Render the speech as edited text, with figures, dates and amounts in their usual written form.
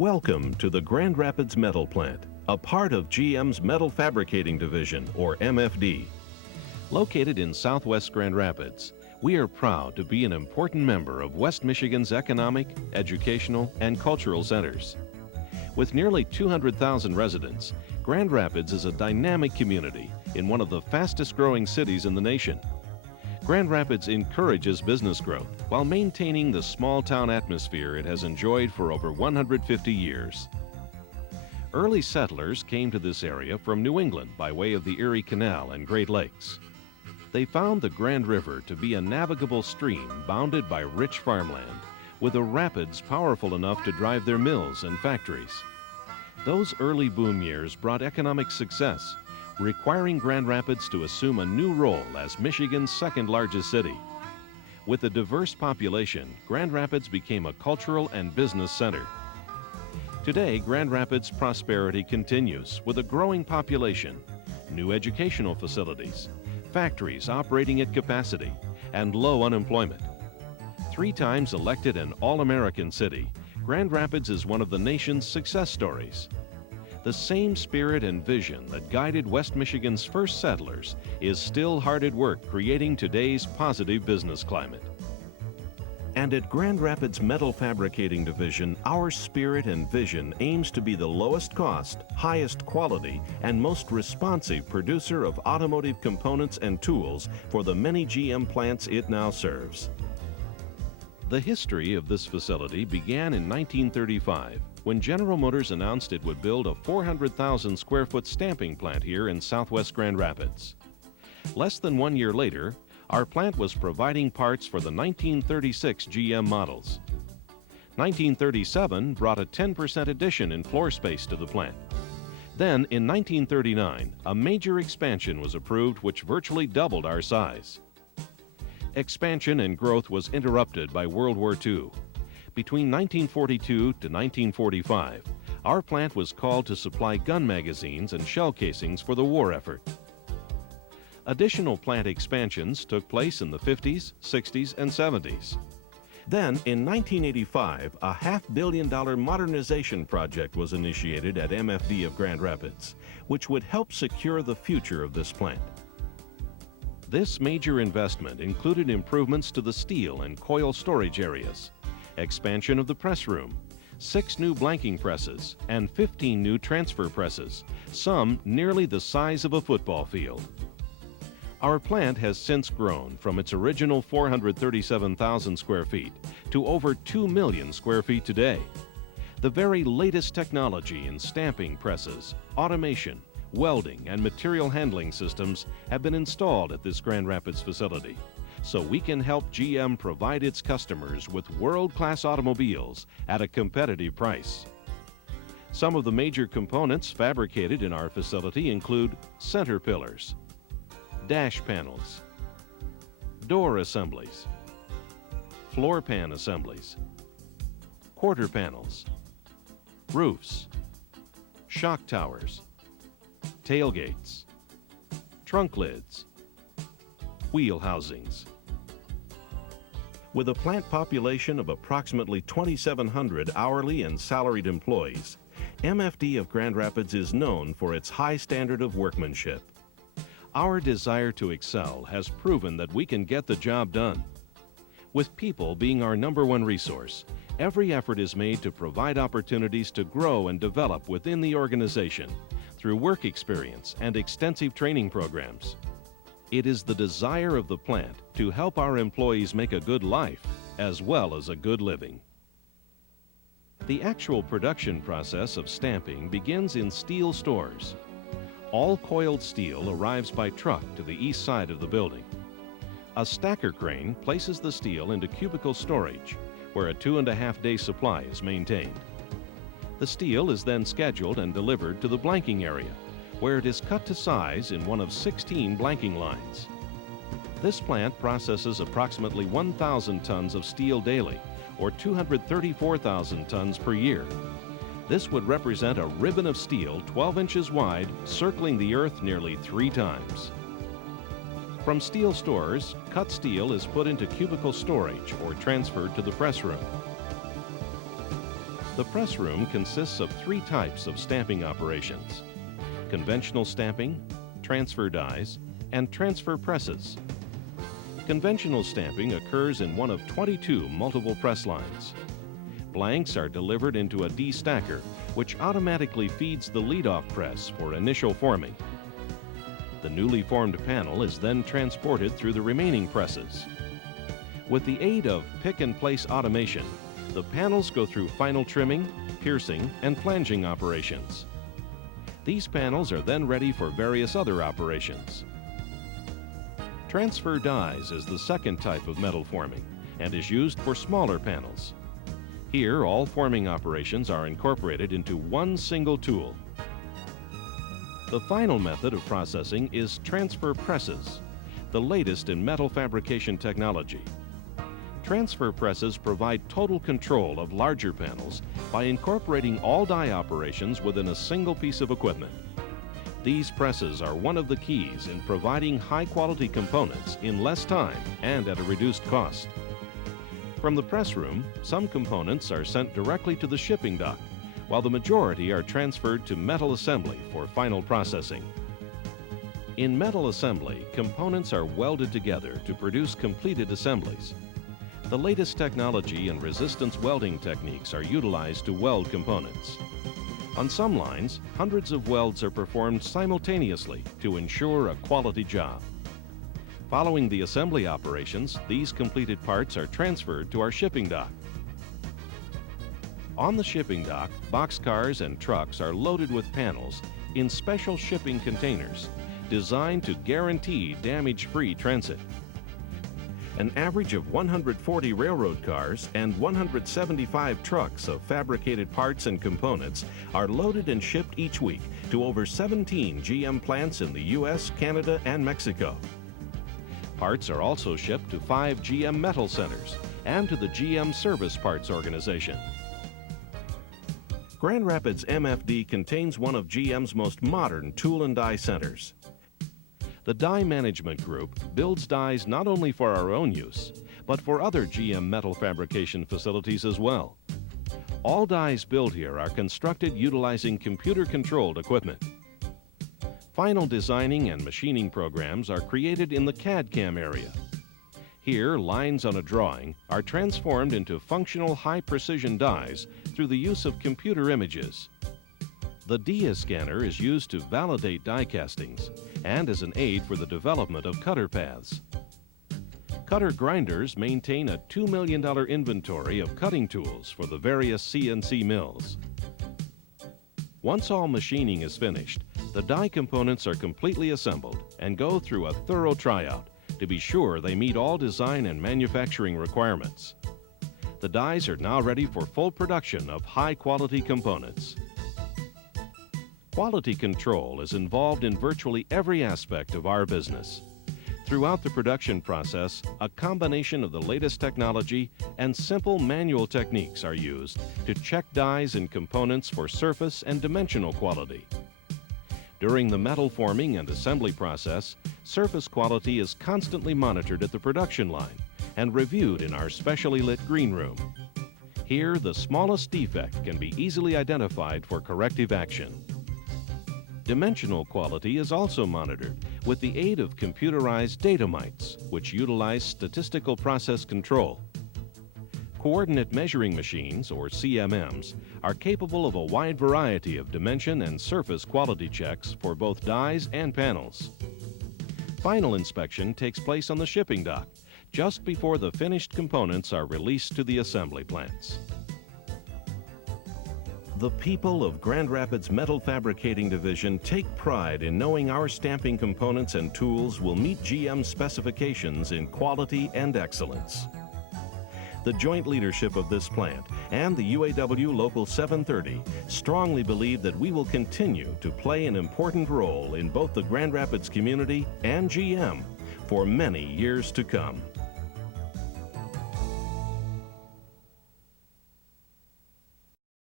Welcome to the Grand Rapids Metal Plant, a part of GM's Metal Fabricating Division, or MFD. Located in southwest Grand Rapids, we are proud to be an important member of West Michigan's economic, educational, and cultural centers. With nearly 200,000 residents, Grand Rapids is a dynamic community in one of the fastest growing cities in the nation. Grand Rapids encourages business growth while maintaining the small town atmosphere it has enjoyed for over 150 years. Early settlers came to this area from New England by way of the Erie Canal and Great Lakes. They found the Grand River to be a navigable stream bounded by rich farmland, with the rapids powerful enough to drive their mills and factories. Those early boom years brought economic success, requiring Grand Rapids to assume a new role as Michigan's second largest city. With a diverse population, Grand Rapids became a cultural and business center. Today, Grand Rapids' prosperity continues with a growing population, new educational facilities, factories operating at capacity, and low unemployment. 3 times elected an All-American city, Grand Rapids is one of the nation's success stories. The same spirit and vision that guided West Michigan's first settlers is still hard at work creating today's positive business climate. And at Grand Rapids Metal Fabricating Division, our spirit and vision aims to be the lowest cost, highest quality, and most responsive producer of automotive components and tools for the many GM plants it now serves. The history of this facility began in 1935, when General Motors announced it would build a 400,000 square foot stamping plant here in southwest Grand Rapids. Less than 1 year later, our plant was providing parts for the 1936 GM models. 1937 brought a 10% addition in floor space to the plant. Then, in 1939, a major expansion was approved which virtually doubled our size. Expansion and growth was interrupted by World War II. Between 1942 to 1945, our plant was called to supply gun magazines and shell casings for the war effort. Additional plant expansions took place in the 50s, 60s, and 70s. Then, in 1985, a $500 million modernization project was initiated at MFD of Grand Rapids, which would help secure the future of this plant. This major investment included improvements to the steel and coil storage areas, expansion of the press room, 6 new blanking presses, and 15 new transfer presses, some nearly the size of a football field. Our plant has since grown from its original 437,000 square feet to over 2 million square feet today. The very latest technology in stamping presses, automation, welding, and material handling systems have been installed at this Grand Rapids facility, so we can help GM provide its customers with world-class automobiles at a competitive price. Some of the major components fabricated in our facility include center pillars, dash panels, door assemblies, floor pan assemblies, quarter panels, roofs, shock towers, tailgates, trunk lids, wheel housings. With a plant population of approximately 2,700 hourly and salaried employees, MFD of Grand Rapids is known for its high standard of workmanship. Our desire to excel has proven that we can get the job done. With people being our #1 resource, every effort is made to provide opportunities to grow and develop within the organization through work experience and extensive training programs. It is the desire of the plant to help our employees make a good life as well as a good living. The actual production process of stamping begins in steel stores. All coiled steel arrives by truck to the east side of the building. A stacker crane places the steel into cubicle storage, where a 2.5-day supply is maintained. The steel is then scheduled and delivered to the blanking area, where it is cut to size in one of 16 blanking lines. This plant processes approximately 1,000 tons of steel daily, or 234,000 tons per year. This would represent a ribbon of steel 12 inches wide, circling the earth nearly 3 times. From steel stores, cut steel is put into cubicle storage or transferred to the press room. The press room consists of 3 types of stamping operations: conventional stamping, transfer dies, and transfer presses. Conventional stamping occurs in one of 22 multiple press lines. Blanks are delivered into a destacker, which automatically feeds the lead-off press for initial forming. The newly formed panel is then transported through the remaining presses. With the aid of pick-and-place automation, the panels go through final trimming, piercing, and flanging operations. These panels are then ready for various other operations. Transfer dies is the second type of metal forming and is used for smaller panels. Here, all forming operations are incorporated into one single tool. The final method of processing is transfer presses, the latest in metal fabrication technology. Transfer presses provide total control of larger panels by incorporating all die operations within a single piece of equipment. These presses are one of the keys in providing high-quality components in less time and at a reduced cost. From the press room, some components are sent directly to the shipping dock, while the majority are transferred to metal assembly for final processing. In metal assembly, components are welded together to produce completed assemblies. The latest technology and resistance welding techniques are utilized to weld components. On some lines, hundreds of welds are performed simultaneously to ensure a quality job. Following the assembly operations, these completed parts are transferred to our shipping dock. On the shipping dock, boxcars and trucks are loaded with panels in special shipping containers designed to guarantee damage-free transit. An average of 140 railroad cars and 175 trucks of fabricated parts and components are loaded and shipped each week to over 17 GM plants in the U.S., Canada, and Mexico. Parts are also shipped to 5 GM Metal Centers and to the GM Service Parts Organization. Grand Rapids MFD contains one of GM's most modern tool and die centers. The Die Management Group builds dies not only for our own use, but for other GM metal fabrication facilities as well. All dies built here are constructed utilizing computer-controlled equipment. Final designing and machining programs are created in the CAD/CAM area. Here, lines on a drawing are transformed into functional high-precision dies through the use of computer images. The DIA scanner is used to validate die castings and as an aid for the development of cutter paths. Cutter grinders maintain a $2 million inventory of cutting tools for the various CNC mills. Once all machining is finished, the die components are completely assembled and go through a thorough tryout to be sure they meet all design and manufacturing requirements. The dies are now ready for full production of high-quality components. Quality control is involved in virtually every aspect of our business. Throughout the production process, a combination of the latest technology and simple manual techniques are used to check dies and components for surface and dimensional quality. During the metal forming and assembly process, surface quality is constantly monitored at the production line and reviewed in our specially lit green room. Here, the smallest defect can be easily identified for corrective action. Dimensional quality is also monitored with the aid of computerized data mites, which utilize statistical process control. Coordinate measuring machines, or CMMs, are capable of a wide variety of dimension and surface quality checks for both dies and panels. Final inspection takes place on the shipping dock, just before the finished components are released to the assembly plants. The people of Grand Rapids Metal Fabricating Division take pride in knowing our stamping components and tools will meet GM specifications in quality and excellence. The joint leadership of this plant and the UAW Local 730 strongly believe that we will continue to play an important role in both the Grand Rapids community and GM for many years to come.